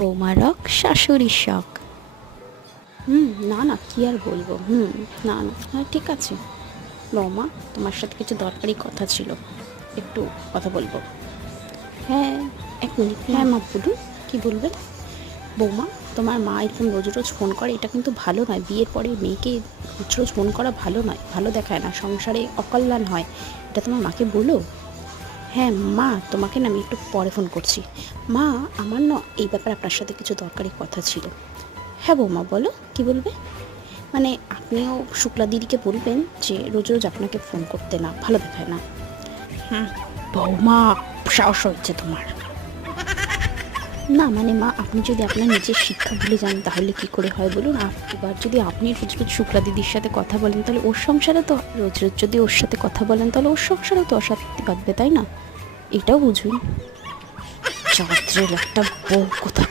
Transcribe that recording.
বৌমারক শাশুড়ির শখ। না না, কি আর বলবো। না না, হ্যাঁ ঠিক আছে। বৌমা, তোমার সাথে কিছু দরকারি কথা ছিল, একটু কথা বলবো। হ্যাঁ, 1 মিনিট। হ্যাঁ মা, বলুন, কি বলবেন? বৌমা, তোমার মা এরকম রোজ রোজ ফোন করে, এটা কিন্তু ভালো নয়। বিয়ের পরে মেয়েকে রোজ রোজ ফোন করা ভালো নয়, ভালো দেখায় না, সংসারে অকল্যাণ হয়। এটা তোমার মাকে বলো। হ্যাঁ মা, তোমাকে না আমি একটু পরে ফোন করছি। মা, আমার না এই ব্যাপারে আপনার সাথে কিছু দরকারি কথা ছিল। হ্যাঁ বৌমা, বলো, কি বলবে? মানে আপনিও শুক্লা দিদিকে বলবেন যে রোজ রোজ আপনাকে ফোন করতে, না ভালো দেখায় না। বৌমা, সাহস হচ্ছে তোমার। না মানে মা, আপনি যদি আপনার নিজের শিক্ষা ভুলে যান তাহলে কি করে হয় বলুন? এবার যদি আপনি রোজ রোজ শুক্লা দিদির সাথে কথা বলেন তাহলে ওর সংসারে তো, রোজ রোজ যদি ওর সাথে কথা বলেন তাহলে ওর সংসারেও তো অশান্তি বাঁধবে, তাই না? এটাও বুঝুন। চন্দ্রের একটা বউ কোথা